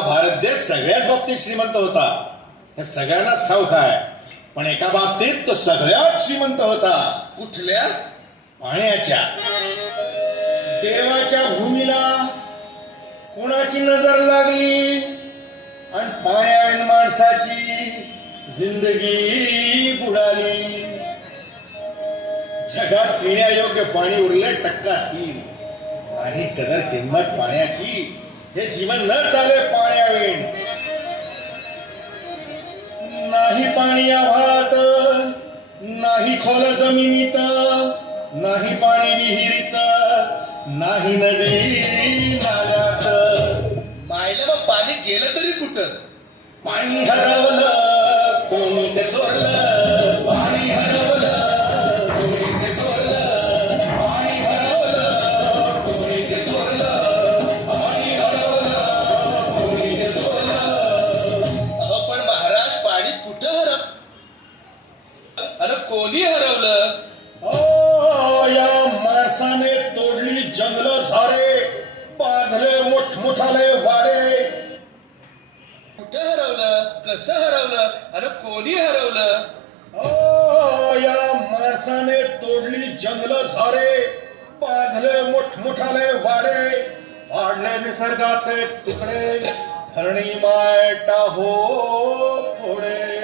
भारत देश सगळ्याच बाबतीत श्रीमंत होता. हे सगळ्यांनाच ठाऊक आहे. पण एका बाबतीत तो सगळ्यात श्रीमंत होता. कुठल्या? पाण्याच्या. देवाच्या भूमीला कोणाची नजर लागली? आणि पाण्याविन माणसाची जिंदगी बुडाली. जगात पिण्यायोग्य पाणी उरले टक्का तीन. नाही कदर किंमत पाण्याची हे जीवन न चाले पाण्याविण नाही पाणी आभाळात नाही खोल जमिनीत नाही पाणी विहिरीत नाही नदी नाल्यात. मायला मग पाणी गेलं तरी कुठं? पाणी हरवलं हरवलं ओ या माणसाने तोडली जंगल झाडे बांधले मोठमोठाले वाडे. कुठं हरवलं? कसं हरवलं? अरे कोणी हरवलं? ओ या माणसाने तोडली जंगल झाडे बांधले मोठमोठाले वाडे. पाडले निसर्गाचे तुकडे धरणी मायटा हो फोडे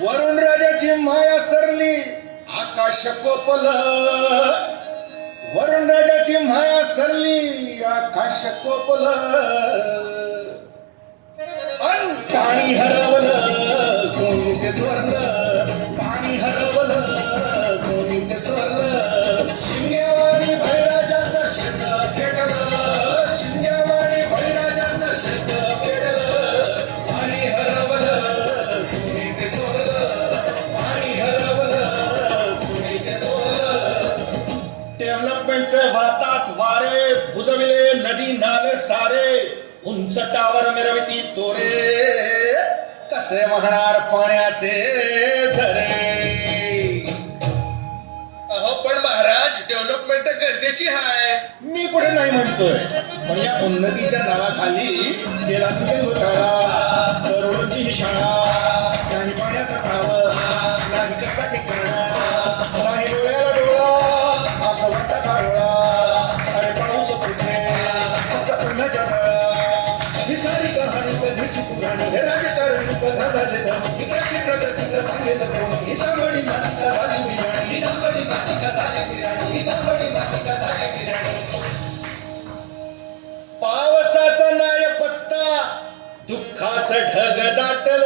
वरुण राजाची माया सरली आकाश कोपल. वरुण राजाची माया सरली आकाश कोपल. डेव्हलपमेंटचे वातात वारे बुजविले नदी नाले सारे। उंच टावर मिरविती तोरे कसे वाहणार पाण्याचे झरे। अहो पण महाराज डेव्हलपमेंट गरजेची आहे मी कुठे नाही म्हणतोय. पण या उन्नतीच्या नावाखाली केला तुझे घोटाळा करोडोची शाळा पावसाचा नाय पत्ता दुःखाच ढग दाटल.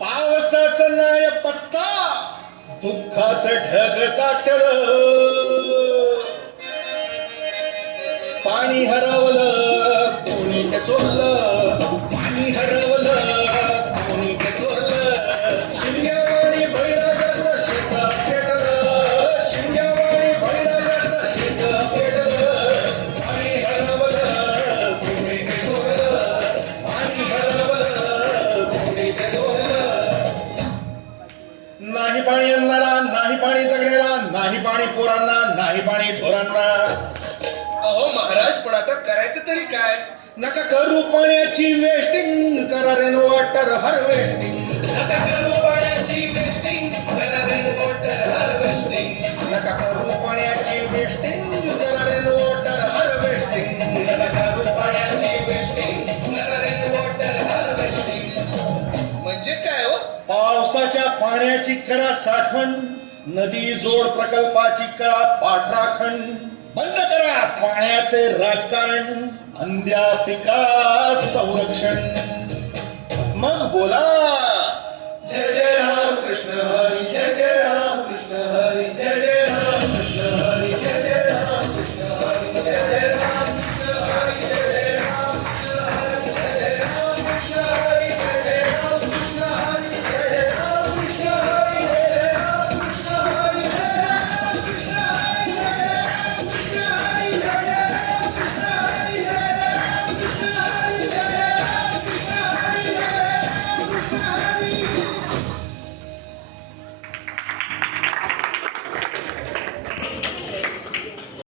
पावसाचं नाय पत्ता दुःखाच ढग दाटल. पाणी हरवलं कोणी चोरलं. नाही पाणी ढोरांना अहो महाराज पण आता करायचं तरी काय? नका करू पाण्याची वेस्टिंग करा रेन वॉटर हार्वेस्टिंग नका करू पाण्याची वेस्टिंग करा rainwater harvesting. नका करू पाण्याची वेस्टिंग करा रेन वॉटर हार्वेस्टिंग नका करू पाण्याची wasting, करा harvesting. म्हणजे काय हो? पावसाच्या पाण्याची करा साठवण. नदी जोड प्रकल्पाची करा पाठराखण बंद करा पाण्याचे राजकारण अंध्या पिका संरक्षण. मग बोला